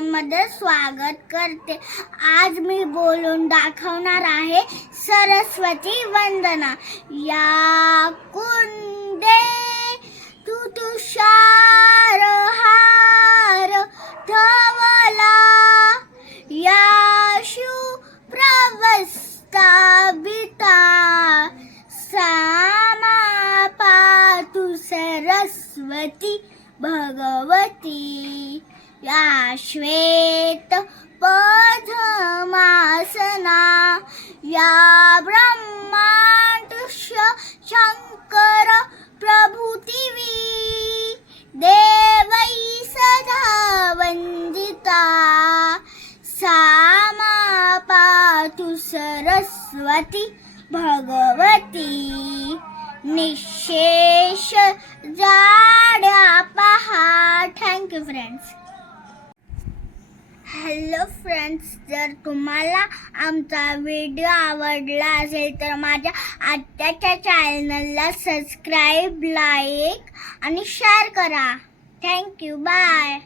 मध्ये स्वागत करते. आज मी बोलून दाखवणार आहे सरस्वती वंदना. या कुंदे तू तुषार हार धवला. या प्रवस्थापिता सामा पातु सरस्वती भगवती या श्वेत पधमासना या ब्रह्मांडस्य शंकर प्रभुतिवी देवै सदा वंदिता सामा पातु Saraswati Bhagwati. Thank you friends hello friends जर तुम्हाला आमचा व्हिडिओ आवडला असेल तर माझ्या आत्याच्या चॅनलला सबस्क्राईब लाईक आणि शेअर करा. Thank you bye